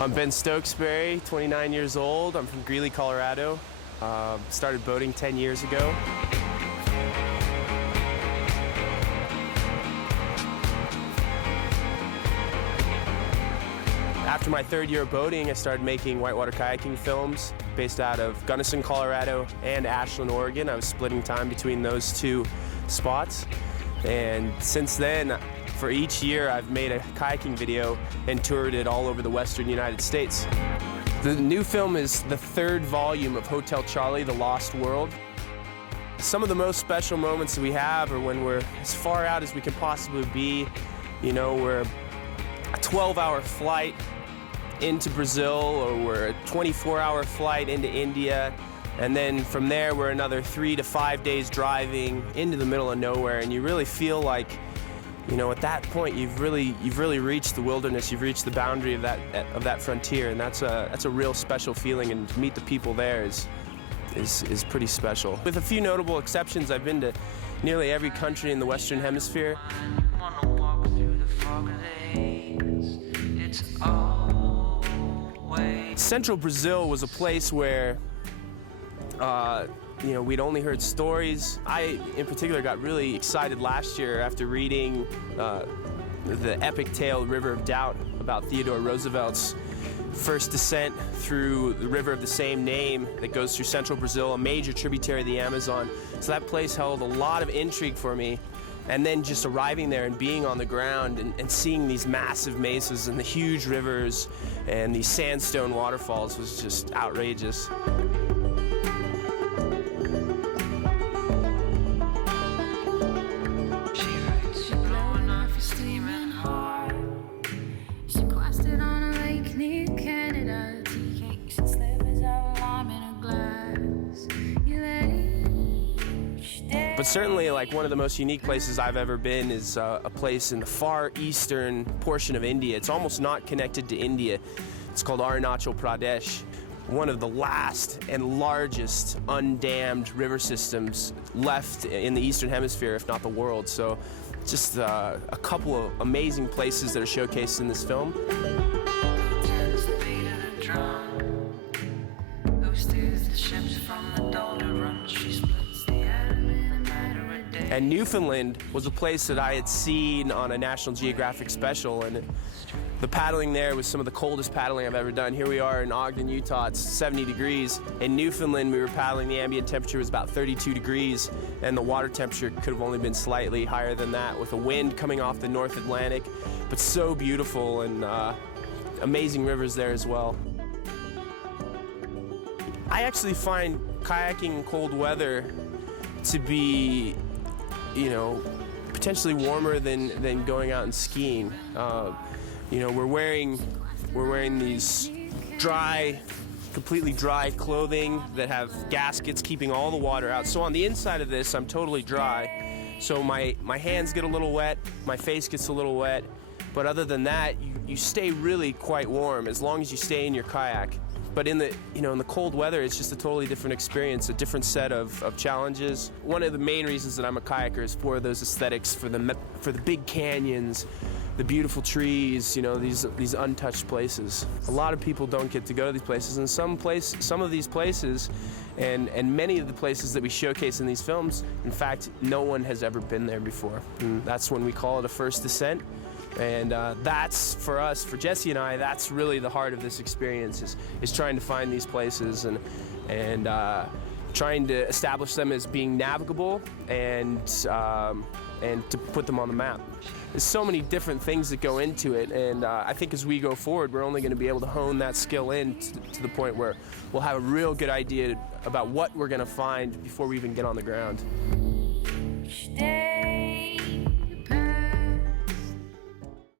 I'm Ben Stookesberry, 29 years old. I'm from Greeley, Colorado. Started boating 10 years ago. After my third year of boating, I started making whitewater kayaking films based out of Gunnison, Colorado and Ashland, Oregon. I was splitting time between those two spots. And since then, for each year, I've made a kayaking video and toured it all over the western United States. The new film is the third volume of Hotel Charley, The Lost World. Some of the most special moments that we have are when we're as far out as we can possibly be. You know, we're a 12-hour flight into Brazil, or we're a 24-hour flight into India, and then from there we're another 3 to 5 days driving into the middle of nowhere, and you really feel like, you know, at that point you've really reached the wilderness, you've reached the boundary of that frontier, and that's a real special feeling, and to meet the people there is pretty special. With a few notable exceptions, I've been to nearly every country in the Western Hemisphere. Central Brazil was a place where you know, we'd only heard stories. I, in particular, got really excited last year after reading the epic tale, River of Doubt, about Theodore Roosevelt's first descent through the river of the same name that goes through central Brazil, a major tributary of the Amazon. So that place held a lot of intrigue for me. And then just arriving there and being on the ground and seeing these massive mesas and the huge rivers and these sandstone waterfalls was just outrageous. But certainly, like, one of the most unique places I've ever been is a place in the far eastern portion of India. It's almost not connected to India. It's called Arunachal Pradesh, one of the last and largest undammed river systems left in the Eastern Hemisphere, if not the world. So just a couple of amazing places that are showcased in this film. And Newfoundland was a place that I had seen on a National Geographic special, and the paddling there was some of the coldest paddling I've ever done. Here we are in Ogden, Utah, it's 70 degrees. In Newfoundland, we were paddling, the ambient temperature was about 32 degrees, and the water temperature could have only been slightly higher than that, with a wind coming off the North Atlantic, but so beautiful, and amazing rivers there as well. I actually find kayaking in cold weather to be, you know, potentially warmer than going out and skiing. You know, we're wearing these completely dry clothing that have gaskets keeping all the water out. So on the inside of this, I'm totally dry. So my hands get a little wet, my face gets a little wet, but other than that, you stay really quite warm as long as you stay in your kayak. But in the cold weather, it's just a totally different experience, a different set of challenges. One of the main reasons that I'm a kayaker is for those aesthetics, for the big canyons, the beautiful trees, you know, these untouched places. A lot of people don't get to go to these places, and some of these places, and many of the places that we showcase in these films, in fact, no one has ever been there before. And that's when we call it a first descent. And that's, for us, for Jesse and I, that's really the heart of this experience, is trying to find these places and trying to establish them as being navigable and to put them on the map. There's so many different things that go into it, and I think as we go forward, we're only going to be able to hone that skill in to the point where we'll have a real good idea about what we're going to find before we even get on the ground.